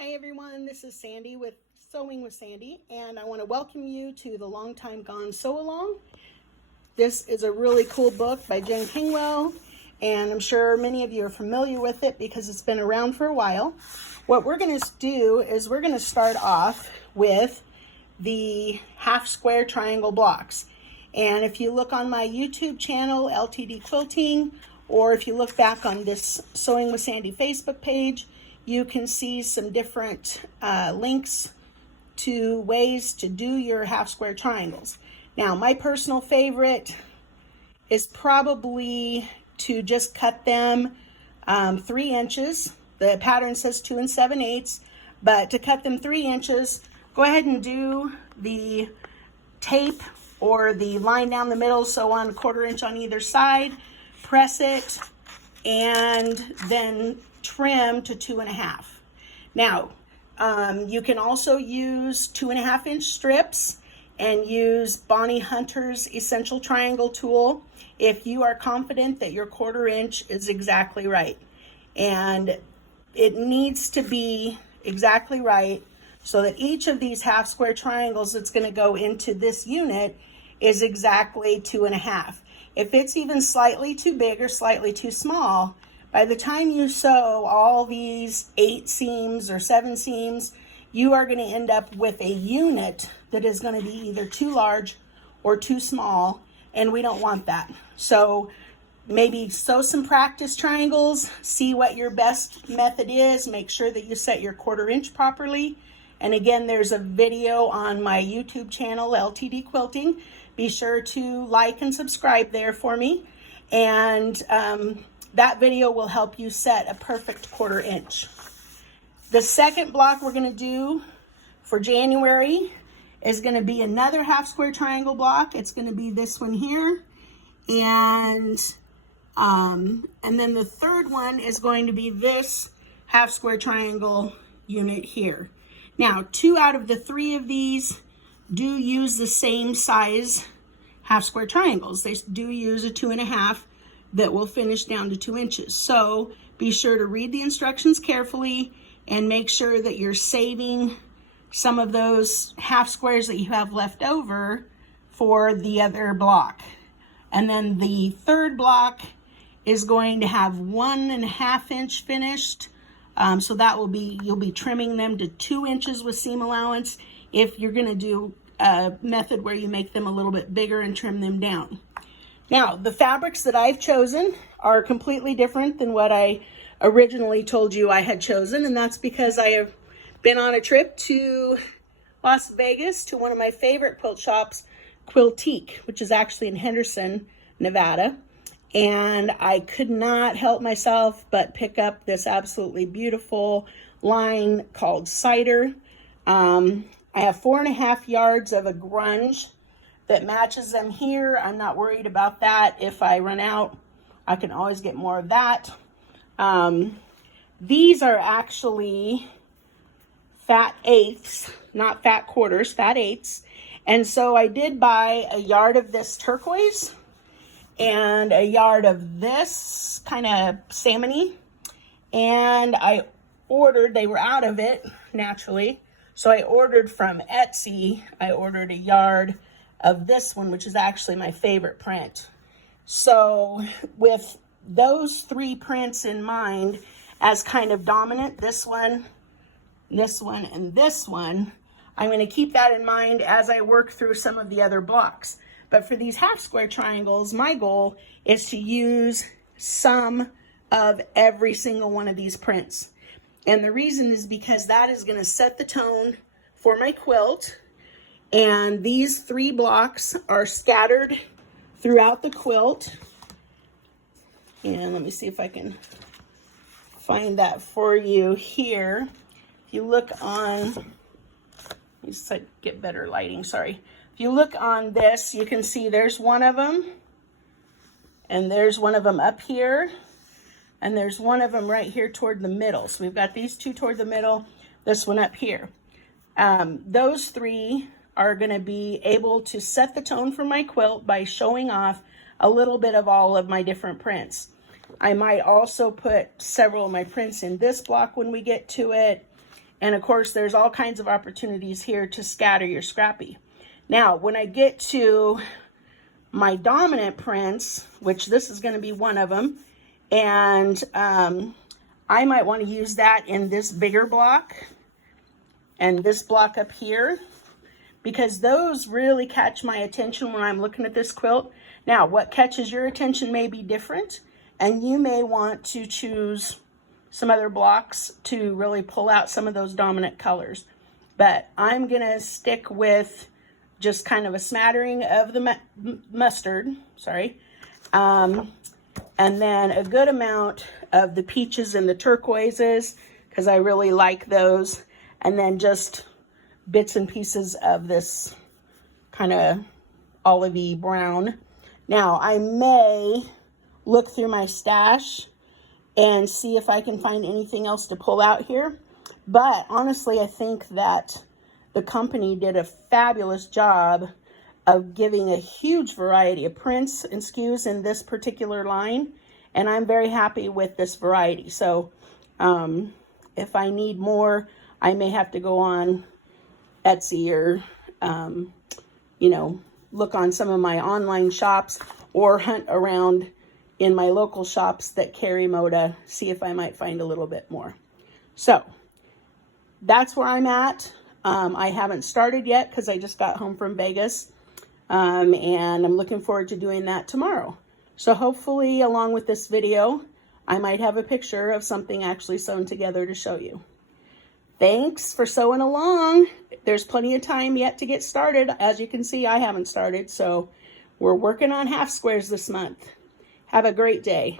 Hey everyone, this is Sandy with Sewing with Sandy, and I want to welcome you to the Long Time Gone Sew Along. This is a really cool book by Jen Kingwell, and I'm sure many of you are familiar with it because it's been around for a while. What we're going to do is we're going to start off with the half square triangle blocks. And if you look on my YouTube channel, LTD Quilting, or if you look back on this Sewing with Sandy Facebook page, you can see some different links to ways to do your half square triangles. Now, my personal favorite is probably to just cut them 3 inches. The pattern says 2 7/8, but to cut them 3 inches, go ahead and do the tape or the line down the middle, sew on 1/4 inch on either side, press it, and then trim to 2 1/2. Now, you can also use 2 1/2 inch strips and use Bonnie Hunter's Essential Triangle tool if you are confident that your 1/4 inch is exactly right. And it needs to be exactly right so that each of these half square triangles that's going to go into this unit is exactly 2 1/2. If it's even slightly too big or slightly too small, by the time you sew all these 8 seams or 7 seams, you are going to end up with a unit that is going to be either too large or too small, and we don't want that. So maybe sew some practice triangles, see what your best method is, make sure that you set your 1/4 inch properly. And again, there's a video on my YouTube channel, LTD Quilting. Be sure to like and subscribe there for me. And that video will help you set a perfect 1/4 inch. The second block we're going to do for January is going to be another half square triangle block. It's going to be this one here. And then the third one is going to be this half square triangle unit here. Now, 2 out of the 3 of these do use the same size half square triangles. They do use a 2 1/2 that will finish down to 2 inches. So be sure to read the instructions carefully and make sure that you're saving some of those half squares that you have left over for the other block. And then the third block is going to have 1 1/2 inch finished. So that will be, you'll be trimming them to 2 inches with seam allowance if you're going to do a method where you make them a little bit bigger and trim them down. Now, the fabrics that I've chosen are completely different than what I originally told you I had chosen, and that's because I have been on a trip to Las Vegas to one of my favorite quilt shops, Quiltique, which is actually in Henderson, Nevada. And I could not help myself but pick up this absolutely beautiful line called Cider. I have 4 1/2 yards of a grunge that matches them here. I'm not worried about that. If I run out, I can always get more of that. These are actually fat eighths, not fat quarters, fat eighths. And so I did buy a yard of this turquoise and a yard of this kind of salmony. And I ordered, they were out of it naturally. So I ordered from Etsy, I ordered a yard of this one, which is actually my favorite print. So with those 3 prints in mind as kind of dominant, this one, and this one, I'm going to keep that in mind as I work through some of the other blocks. But for these half square triangles, my goal is to use some of every single one of these prints. And the reason is because that is going to set the tone for my quilt. And these 3 blocks are scattered throughout the quilt. And let me see if I can find that for you here. If you look on, let me just get better lighting, sorry. If you look on this, you can see there's one of them. And there's one of them up here. And there's one of them right here toward the middle. So we've got these 2 toward the middle, this one up here. Those 3 are going to be able to set the tone for my quilt by showing off a little bit of all of my different prints. I might also put several of my prints in this block when we get to it, And of course, there's all kinds of opportunities here to scatter your scrappy. Now, when I get to my dominant prints, which this is going to be one of them, and I might want to use that in this bigger block and this block up here, because those really catch my attention when I'm looking at this quilt. Now, what catches your attention may be different, and you may want to choose some other blocks to really pull out some of those dominant colors. But I'm gonna stick with just kind of a smattering of the mustard, and then a good amount of the peaches and the turquoises, because I really like those, and then just bits and pieces of this kind of olivey brown. Now, I may look through my stash and see if I can find anything else to pull out here. But honestly, I think that the company did a fabulous job of giving a huge variety of prints and SKUs in this particular line. And I'm very happy with this variety. So if I need more, I may have to go on Etsy or, look on some of my online shops or hunt around in my local shops that carry Moda, see if I might find a little bit more. So that's where I'm at. I haven't started yet because I just got home from Vegas, and I'm looking forward to doing that tomorrow. So hopefully along with this video, I might have a picture of something actually sewn together to show you. Thanks for sewing along. There's plenty of time yet to get started. As you can see, I haven't started, so we're working on half squares this month. Have a great day.